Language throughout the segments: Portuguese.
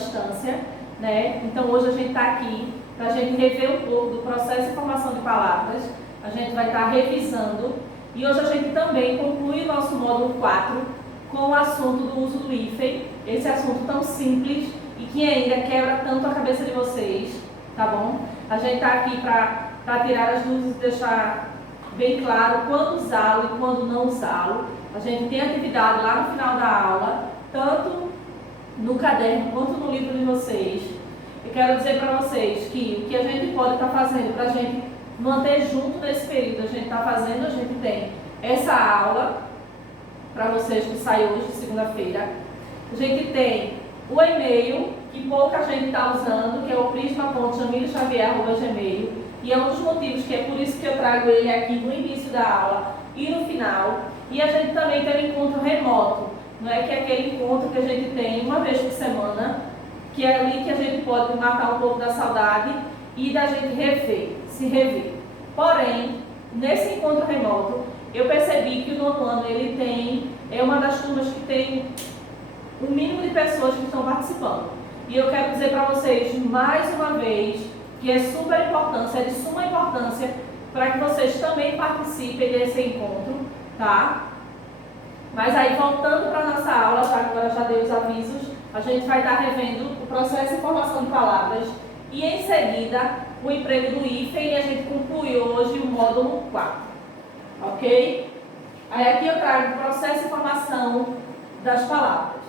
distância, né? Então hoje a gente está aqui para a gente rever um pouco do processo de formação de palavras. A gente vai estar revisando e hoje a gente também conclui o nosso módulo 4 com o assunto do uso do hífen, esse assunto tão simples e que ainda quebra tanto a cabeça de vocês, tá bom? A gente está aqui para tirar as dúvidas e deixar bem claro quando usá-lo e quando não usá-lo. A gente tem atividade lá no final da aula, tanto no caderno quanto no livro de vocês. Eu quero dizer para vocês que o que a gente pode estar fazendo para a gente manter junto nesse período, a gente está fazendo, a gente tem essa aula para vocês que sai hoje, segunda-feira. A gente tem o e-mail, que pouca gente está usando, que é o prisma.jamilxavier@gmail, e é um dos motivos que é por isso que eu trago ele aqui no início da aula e no final. E a gente também tem um encontro remoto, não é? Que é aquele encontro que a gente tem uma vez por semana, que é ali que a gente pode matar um pouco da saudade e da gente se rever. Porém, nesse encontro remoto, eu percebi que o nono ano é uma das turmas que tem o mínimo de pessoas que estão participando. E eu quero dizer para vocês mais uma vez que é de suma importância para que vocês também participem desse encontro, tá? Mas aí, voltando para a nossa aula, já que agora já dei os avisos, a gente vai estar revendo o processo de formação de palavras e em seguida o emprego do hífen, e a gente conclui hoje o módulo 4, ok? Aí aqui eu trago o processo de formação das palavras.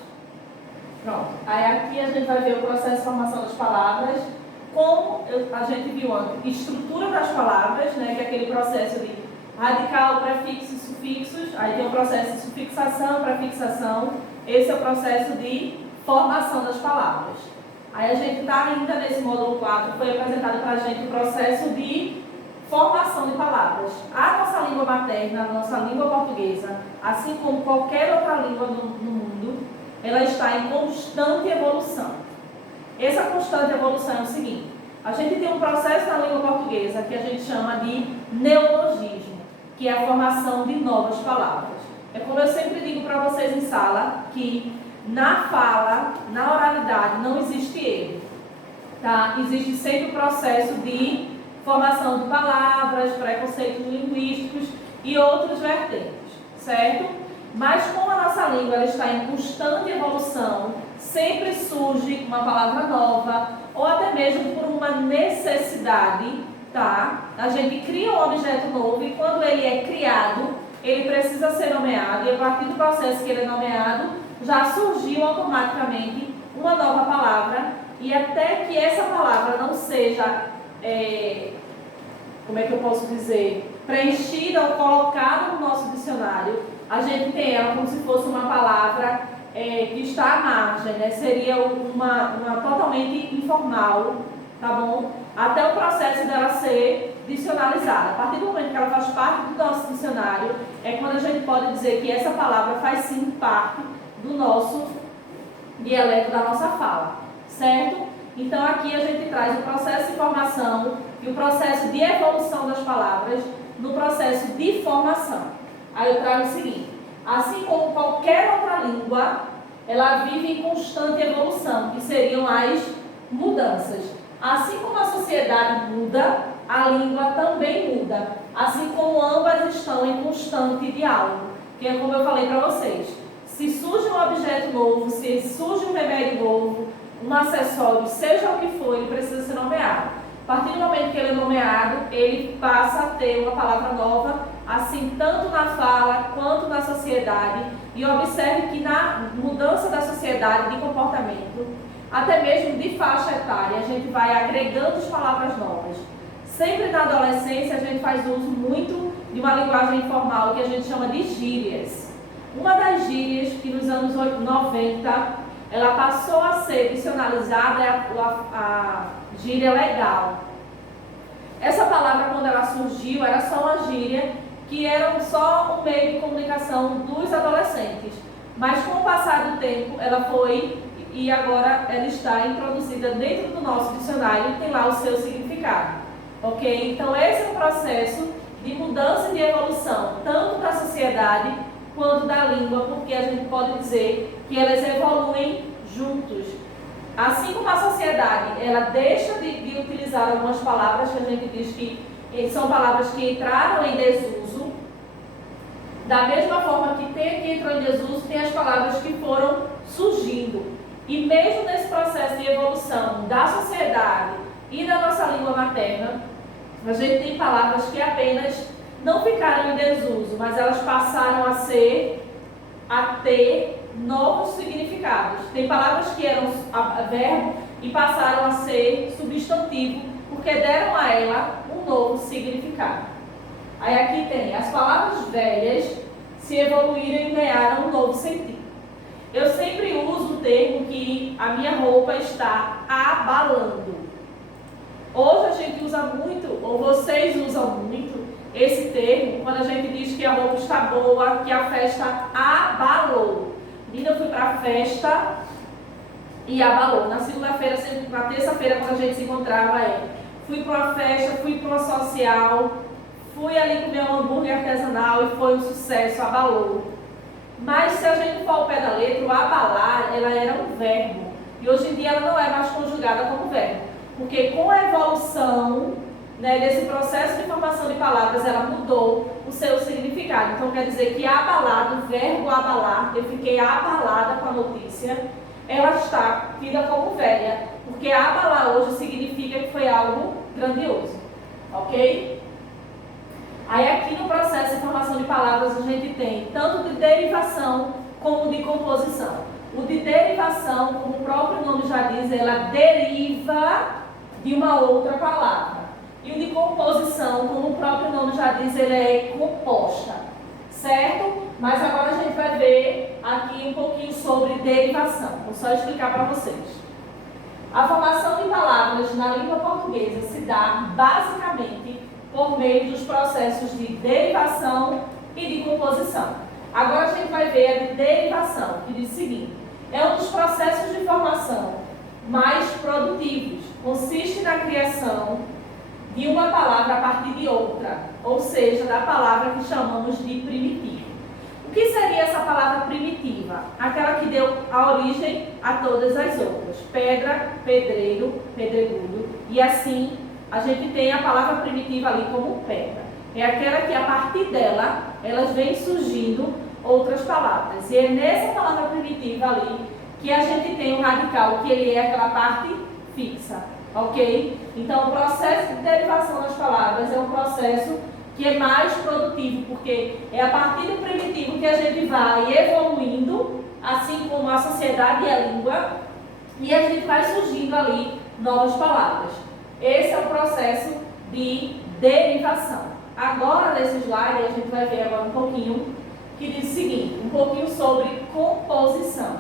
Pronto, aí aqui a gente vai ver o processo de formação das palavras, como a gente viu antes, estrutura das palavras, né, que é aquele processo de radical, prefixos e sufixos, aí tem o processo de sufixação, prefixação, esse é o processo de formação das palavras. Aí a gente está ainda nesse módulo 4, foi apresentado para a gente o processo de formação de palavras. A nossa língua materna, a nossa língua portuguesa, assim como qualquer outra língua no mundo, ela está em constante evolução. Essa constante evolução é o seguinte: a gente tem um processo na língua portuguesa que a gente chama de neologismo, que é a formação de novas palavras. É como eu sempre digo para vocês em sala, que na fala, na oralidade, não existe erro, tá? Existe sempre o processo de formação de palavras, preconceitos linguísticos e outros vertentes, certo? Mas como a nossa língua ela está em constante evolução, sempre surge uma palavra nova, ou até mesmo por uma necessidade, tá? A gente cria um objeto novo e quando ele é criado, ele precisa ser nomeado, e a partir do processo que ele é nomeado, já surgiu automaticamente uma nova palavra, e até que essa palavra não seja, como é que eu posso dizer, preenchida ou colocada no nosso dicionário, a gente tem ela como se fosse uma palavra que está à margem, né? Seria uma totalmente informal, tá bom? Até o processo dela ser dicionalizada. A partir do momento que ela faz parte do nosso dicionário, é quando a gente pode dizer que essa palavra faz sim parte do nosso dialeto, da nossa fala, certo? Então aqui a gente traz o processo de formação e o processo de evolução das palavras no processo de formação. Aí eu trago o seguinte: assim como qualquer outra língua, ela vive em constante evolução, que seriam as mudanças. Assim como a sociedade muda, a língua também muda, assim como ambas estão em constante diálogo, que é como eu falei para vocês. Se surge um objeto novo, se surge um remédio novo, um acessório, seja o que for, ele precisa ser nomeado. A partir do momento que ele é nomeado, ele passa a ter uma palavra nova, assim, tanto na fala quanto na sociedade. E observe que na mudança da sociedade, de comportamento, até mesmo de faixa etária, a gente vai agregando as palavras novas. Sempre na adolescência, a gente faz uso muito de uma linguagem informal que a gente chama de gírias. Uma das gírias que nos anos 90, ela passou a ser dicionalizada é a gíria legal. Essa palavra, quando ela surgiu, era só uma gíria que era só um meio de comunicação dos adolescentes. Mas com o passar do tempo, ela foi e agora ela está introduzida dentro do nosso dicionário e tem lá o seu significado. Ok? Então esse é um processo de mudança e de evolução, tanto da sociedade quanto da língua, porque a gente pode dizer que elas evoluem juntos. Assim como a sociedade, ela deixa de utilizar algumas palavras que a gente diz que são palavras que entraram em desuso, da mesma forma que entrou em desuso, tem as palavras que foram surgindo. E mesmo nesse processo de evolução da sociedade e da nossa língua materna, a gente tem palavras que apenas não ficaram em desuso, mas elas passaram a ter novos significados. Tem palavras que eram verbo e passaram a ser substantivo, porque deram a ela um novo significado. Aí aqui tem, as palavras velhas se evoluíram e ganharam um novo sentido. Eu sempre uso o termo que a minha roupa está abalando. Hoje a gente usa muito, ou vocês usam muito, esse termo quando a gente diz que a roupa está boa, que a festa abalou. Eu fui para a festa e abalou. Na segunda-feira, na terça-feira, quando a gente se encontrava, fui para uma festa, fui para uma social, fui ali comer um hambúrguer artesanal e foi um sucesso, abalou. Mas se a gente for ao pé da letra, o abalar, ela era um verbo. E hoje em dia ela não é mais conjugada como verbo. Porque com a evolução, né, desse processo de formação de palavras, ela mudou o seu significado. Então quer dizer que abalado, o verbo abalar, eu fiquei abalada com a notícia, ela está tida como velha. Porque abalar hoje significa que foi algo grandioso. Ok? Aí aqui no processo de formação de palavras a gente tem tanto de derivação como de composição. O de derivação, como o próprio nome já diz, ela deriva de uma outra palavra. E o de composição, como o próprio nome já diz, ele é composta, certo? Mas agora a gente vai ver aqui um pouquinho sobre derivação. Vou só explicar para vocês. A formação de palavras na língua portuguesa se dá basicamente por meio dos processos de derivação e de composição. Agora a gente vai ver a de derivação, que diz o seguinte: é um dos processos de formação mais produtivos. Consiste na criação de uma palavra a partir de outra, ou seja, da palavra que chamamos de primitivo. O que seria essa palavra primitiva? Aquela que deu a origem a todas as outras. Pedra, pedreiro, pedregulho, e assim a gente tem a palavra primitiva ali como pedra. É aquela que a partir dela, elas vêm surgindo outras palavras. E é nessa palavra primitiva ali que a gente tem um radical, que ele é aquela parte fixa. Ok? Então o processo de derivação das palavras é um processo que é mais produtivo, porque é a partir do primitivo que a gente vai evoluindo, assim como a sociedade e a língua, e a gente vai surgindo ali novas palavras. Esse é o processo de derivação. Agora, nesse slide, a gente vai ver agora um pouquinho, que diz o seguinte, um pouquinho sobre composição.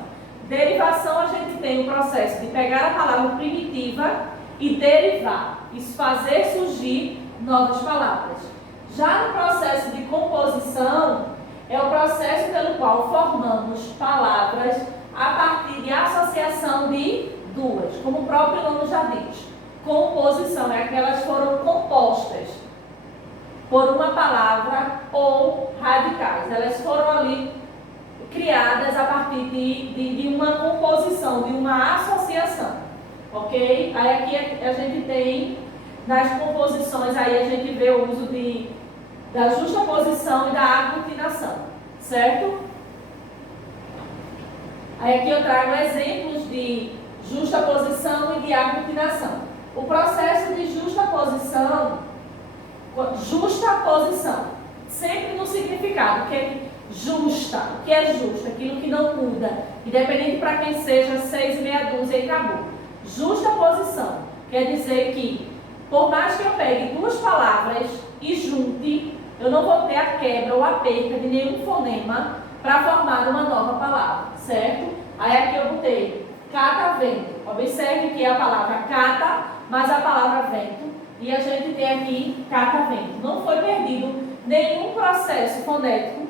Derivação, a gente tem o processo de pegar a palavra primitiva e derivar, isso fazer surgir novas palavras. Já no processo de composição, é o processo pelo qual formamos palavras a partir de associação de duas, como o próprio nome já diz. Composição é aquelas que foram compostas por uma palavra ou radicais. Elas foram ali criadas a partir de uma composição, de uma associação. Ok? Aí aqui a gente tem, nas composições, aí a gente vê o uso da justaposição e da aglutinação. Certo? Aí aqui eu trago exemplos de justaposição e de aglutinação. O processo de justaposição, sempre no significado, que é justa, o que é justo, aquilo que não muda, independente para quem seja, 6 e meia dúzia e acabou. Justaposição quer dizer que, por mais que eu pegue duas palavras e junte, eu não vou ter a quebra ou a perca de nenhum fonema para formar uma nova palavra, certo? Aí aqui eu botei catavento. Observe que é a palavra cata, mas a palavra vento, e a gente tem aqui catavento. Não foi perdido nenhum processo fonético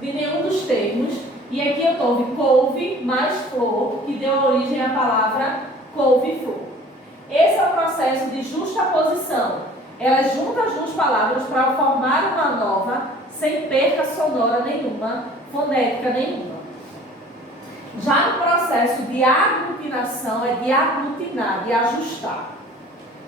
de nenhum dos termos. E aqui eu trouxe couve mais flor, que deu origem à palavra couve-flor. Esse é o processo de justaposição. Elas juntam as duas palavras para formar uma nova, sem perca sonora nenhuma, fonética nenhuma. Já no processo de aglutinação, aglutinação é de aglutinar, de ajustar,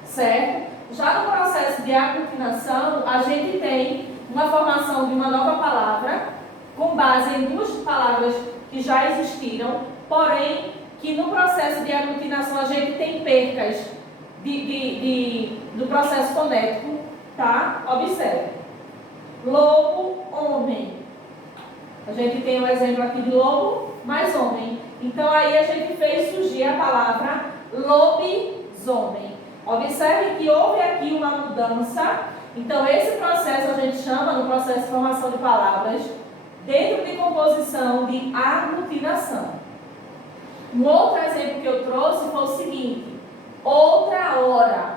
certo? Já no processo de aglutinação, a gente tem uma formação de uma nova palavra, com base em duas palavras que já existiram, porém, que no processo de aglutinação a gente tem percas do processo fonético, tá? Observe. Lobo, homem. A gente tem um exemplo aqui de lobo, mais homem. Então, aí a gente fez surgir a palavra lobisomem. Observe que houve aqui uma mudança. Então, esse processo a gente chama, no processo de formação de palavras, dentro de composição de aglutinação. Um outro exemplo que eu trouxe foi o seguinte: outra hora.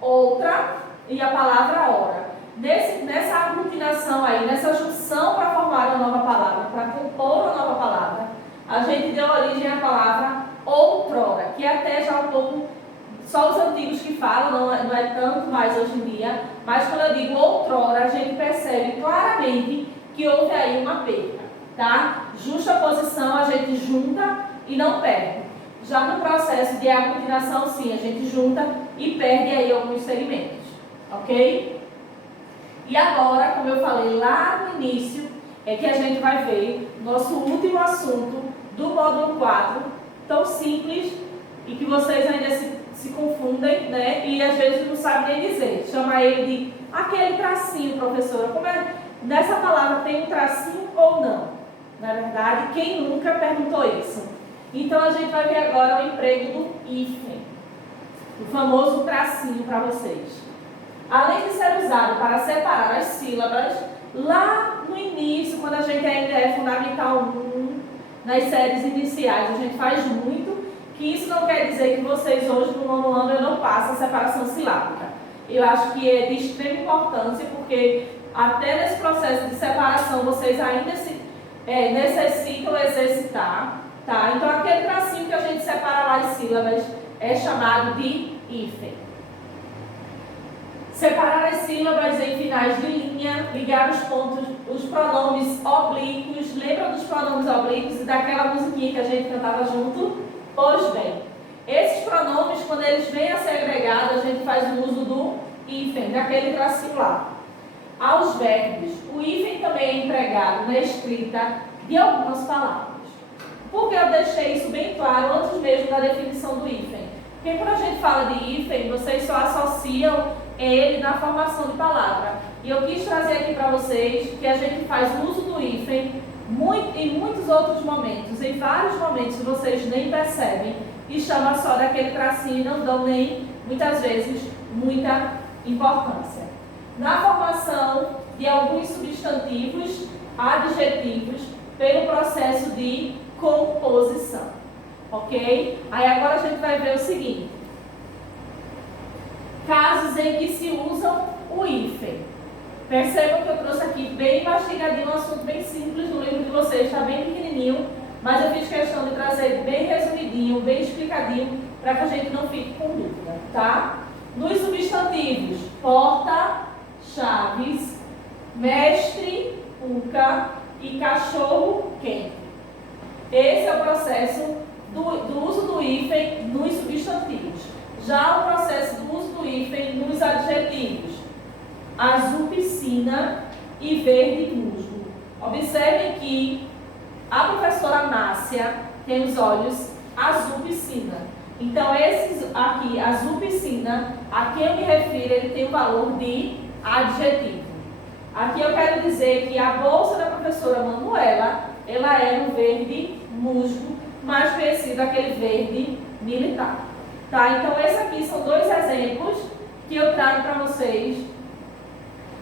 Outra e a palavra hora. Nessa aglutinação aí, nessa junção para formar uma nova palavra, para compor uma nova palavra, a gente deu origem à palavra outrora, que é até já um pouco, só os antigos que falam, não é tanto mais hoje em dia, mas quando eu digo outrora, a gente percebe claramente que houve aí uma perda, tá? Justa posição, a gente junta e não perde. Já no processo de aglutinação, sim, a gente junta e perde aí alguns segmentos, ok? E agora, como eu falei lá no início, é que a gente vai ver nosso último assunto do módulo 4, tão simples e que vocês ainda se confundem, né? E às vezes não sabem nem dizer. Chama ele de aquele tracinho, professora. Como é? Nessa palavra tem um tracinho ou não? Na verdade, quem nunca perguntou isso? Então a gente vai ver agora o emprego do hífen, o famoso tracinho para vocês. Além de ser usado para separar as sílabas, lá no início, quando a gente ainda é Fundamental 1, nas séries iniciais, a gente faz muito, que isso não quer dizer que vocês hoje no nono ano não passam a separação silábica. Eu acho que é de extrema importância, porque até nesse processo de separação vocês ainda necessitam exercitar, tá? Então aquele tracinho que a gente separa lá as sílabas é chamado de hífen. Separar as sílabas em finais de linha, ligar os pontos, os pronomes oblíquos. Lembram dos pronomes oblíquos e daquela musiquinha que a gente cantava junto? Pois bem, esses pronomes, quando eles vêm a ser agregados, a gente faz o uso do hífen, daquele tracinho lá. Aos verbos, o hífen também é empregado na escrita de algumas palavras. Por que eu deixei isso bem claro antes mesmo da definição do hífen? Porque quando a gente fala de hífen, vocês só associam ele na formação de palavra. E eu quis trazer aqui para vocês que a gente faz uso do hífen em muitos outros momentos, em vários momentos que vocês nem percebem e chamam só daquele tracinho e não dão nem, muitas vezes, muita importância. Na formação de alguns substantivos, adjetivos, pelo processo de composição. Ok? Aí agora a gente vai ver o seguinte: casos em que se usam o hífen. Percebam que eu trouxe aqui bem mastigadinho, um assunto bem simples no livro de vocês, está bem pequenininho, mas eu fiz questão de trazer bem resumidinho, bem explicadinho, para que a gente não fique com dúvida, tá? Nos substantivos, porta, chaves, mestre, cuca e cachorro quente. Esse é o processo do uso do hífen nos substantivos. Já o processo do uso do hífen nos adjetivos: azul piscina e verde musgo. Observem que a professora Márcia tem os olhos azul piscina. Então, esses aqui, azul piscina, a quem eu me refiro, ele tem o valor de adjetivo. Aqui eu quero dizer que a bolsa da professora Manuela, ela é no verde musgo, mais conhecido aquele verde militar. Tá? Então, esses aqui são dois exemplos que eu trago para vocês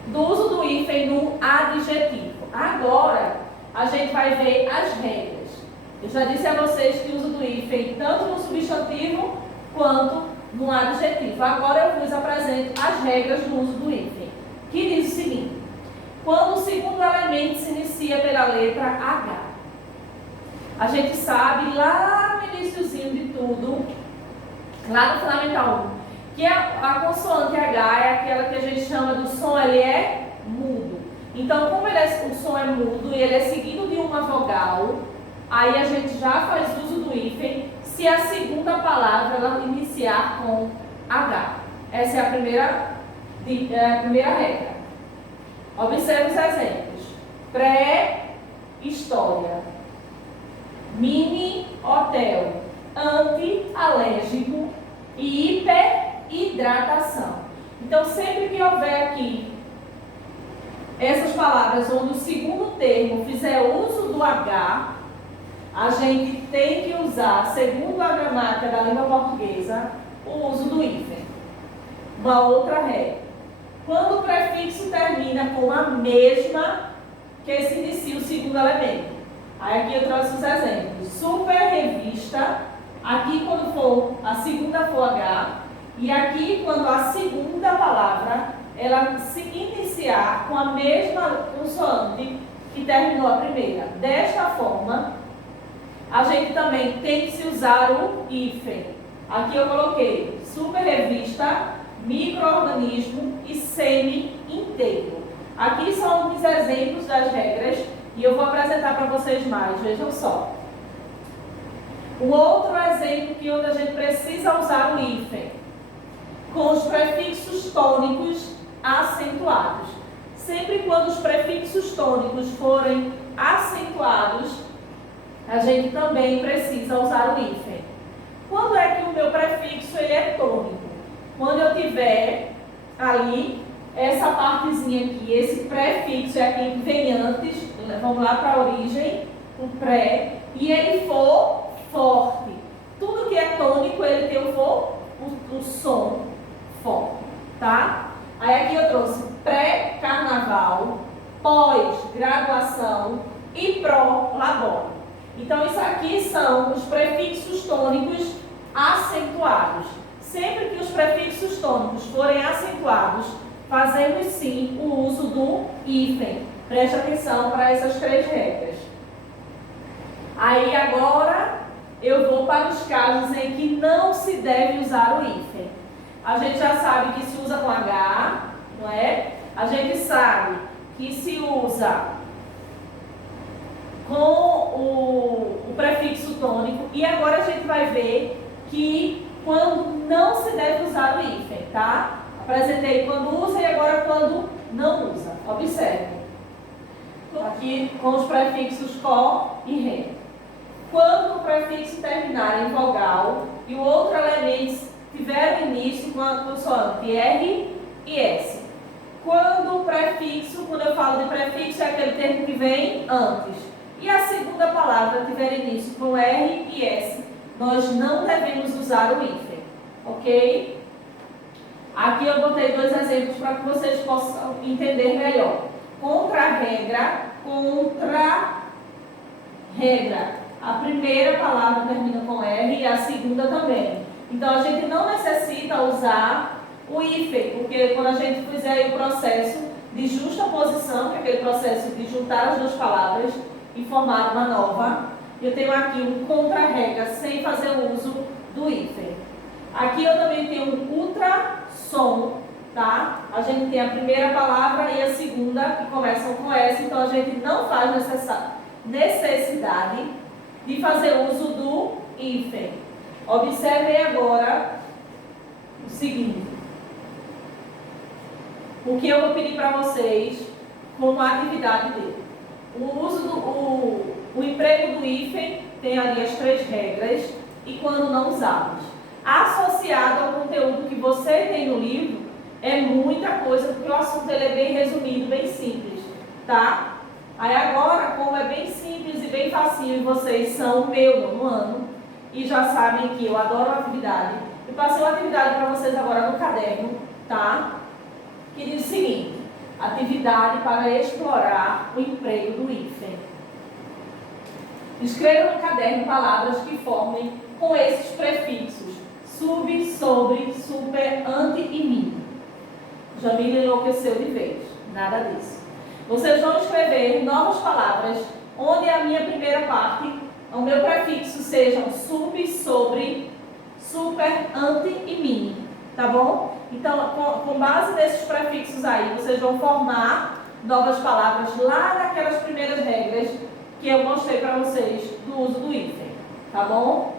do uso do hífen no adjetivo. Agora, a gente vai ver as regras. Eu já disse a vocês que o uso do hífen tanto no substantivo quanto no adjetivo. Agora eu vos apresento as regras do uso do hífen, que diz o seguinte: quando o segundo elemento se inicia pela letra H. A gente sabe lá no iniciozinho de tudo, lá no Fundamental 1, que a consoante H é aquela que a gente chama do som, ele é mudo. Então, como o som é mudo e ele é seguido de uma vogal, aí a gente já faz uso do hífen se a segunda palavra ela iniciar com H. Essa é a primeira regra. Observe os exemplos. Pré-história, mini-hotel, anti-alérgico e hiperidratação. Então, sempre que houver aqui essas palavras onde o segundo termo fizer uso do H, a gente tem que usar, segundo a gramática da língua portuguesa, o uso do hífen. Uma outra regra. Quando o prefixo termina com a mesma que se inicia o segundo elemento. Aí aqui eu trouxe os exemplos. Super revista, aqui quando for a segunda for H, e aqui quando a segunda palavra ela se iniciar com a mesma consoante que terminou a primeira. Desta forma, a gente também tem que se usar o hífen. Aqui eu coloquei super revista, micro-organismo e semi-inteiro. Aqui são alguns exemplos das regras e eu vou apresentar para vocês mais, vejam só. O outro exemplo que onde a gente precisa usar o hífen, com os prefixos tônicos acentuados. Sempre quando os prefixos tônicos forem acentuados, a gente também precisa usar o hífen. Quando é que o meu prefixo ele é tônico? Quando eu tiver ali essa partezinha aqui, esse prefixo é aqui que vem antes, vamos lá para a origem, o pré, e ele for forte. Tudo que é tônico, ele tem o som forte, tá? Aí aqui eu trouxe pré-carnaval, pós-graduação e pró-labore. Então isso aqui são os prefixos tônicos acentuados. Sempre que os prefixos tônicos forem acentuados, fazemos sim o uso do hífen. Preste atenção para essas três regras. Aí agora eu vou para os casos em que não se deve usar o hífen. A gente já sabe que se usa com H, não é? A gente sabe que se usa com o prefixo tônico. E agora a gente vai ver que quando não se deve usar o hífen, tá? Apresentei quando usa e agora quando não usa. Observe. Aqui com os prefixos có e ré. Quando o prefixo terminar em vogal e o outro elemento tiver início com a consoante R e S. Quando eu falo de prefixo, é aquele termo que vem antes. E a segunda palavra tiver início com R e S, nós não devemos usar o hífen, ok? Aqui eu botei dois exemplos para que vocês possam entender melhor. Contra-regra. A primeira palavra termina com R e a segunda também. Então, a gente não necessita usar o hífen, porque quando a gente fizer aí o processo de justaposição, que é aquele processo de juntar as duas palavras e formar uma nova, eu tenho aqui um contra-regra sem fazer uso do hífen. Aqui eu também tenho um ultrassom, tá? A gente tem a primeira palavra e a segunda que começam com S, então a gente não faz necessidade de fazer uso do hífen. Observem agora o seguinte. O que eu vou pedir para vocês como atividade dele. O emprego do hífen tem ali as três regras e quando não usamos. Associado ao conteúdo que você tem no livro, é muita coisa, porque o assunto ele é bem resumido, bem simples, tá? Aí agora, como é bem simples e bem facinho, e vocês são o meu nono ano, e já sabem que eu adoro atividade, eu passei uma atividade para vocês agora no caderno, tá? Que diz o seguinte: atividade para explorar o emprego do hífen. Escreva no caderno palavras que formem com esses prefixos: sub, sobre, super, ante e mini. Jamila enlouqueceu de vez, nada disso. Vocês vão escrever novas palavras onde a minha primeira parte, o meu prefixo sejam sub, sobre, super, ante e mini, tá bom? Então, com base nesses prefixos aí, vocês vão formar novas palavras lá naquelas primeiras regras que eu mostrei para vocês do uso do hífen, tá bom?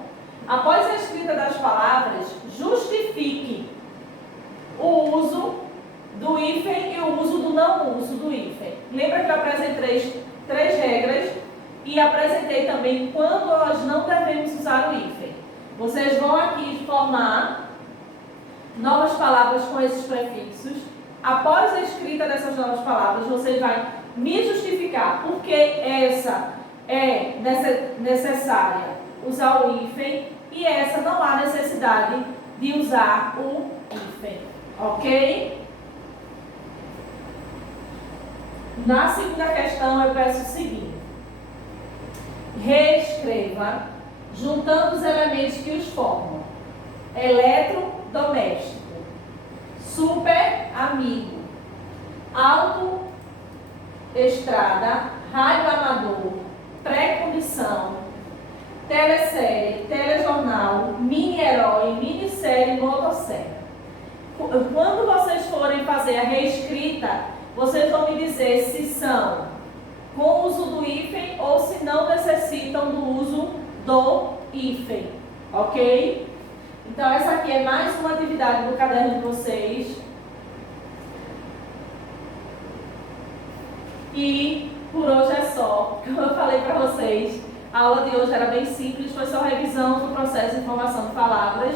Após a escrita das palavras, justifique o uso do hífen e o uso do não uso do hífen. Lembra que eu apresentei três regras e apresentei também quando nós não devemos usar o hífen. Vocês vão aqui formar novas palavras com esses prefixos. Após a escrita dessas novas palavras, você vai me justificar porque essa é necessária usar o hífen e essa não há necessidade de usar o hífen, ok? Na segunda questão eu peço o seguinte: reescreva juntando os elementos que os formam: eletrodoméstico, super amigo, autoestrada, rádio amador, pré-condição, telesérie, telejornal, mini-herói, minissérie, motosserra. Quando vocês forem fazer a reescrita, vocês vão me dizer se são com o uso do hífen ou se não necessitam do uso do hífen, ok? Então essa aqui é mais uma atividade do caderno de vocês. E por hoje é só. Como eu falei para vocês, a aula de hoje era bem simples, foi só revisão do processo de formação de palavras,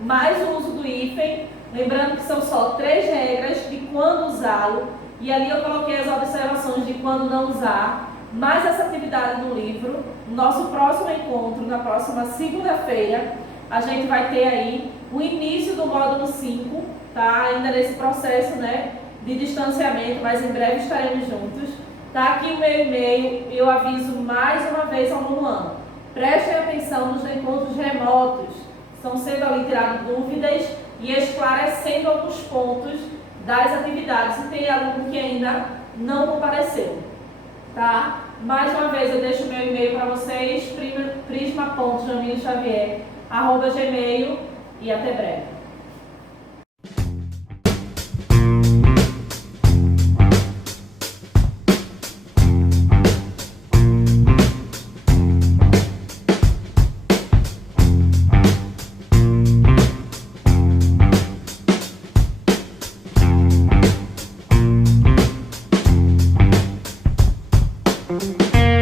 mais o uso do hífen, lembrando que são só 3 regras de quando usá-lo, e ali eu coloquei as observações de quando não usar, mais essa atividade do livro. Nosso próximo encontro, na próxima segunda-feira, a gente vai ter aí o início do módulo 5, tá? Ainda nesse processo, né, de distanciamento, mas em breve estaremos juntos. Tá aqui o meu e-mail, eu aviso mais uma vez ao nono ano. Prestem atenção nos encontros remotos, estão sendo ali tiradas dúvidas e esclarecendo alguns pontos das atividades. E tem aluno que ainda não compareceu, tá? Mais uma vez eu deixo o meu e-mail para vocês, prisma.jamilxavier@gmail, e até breve. Música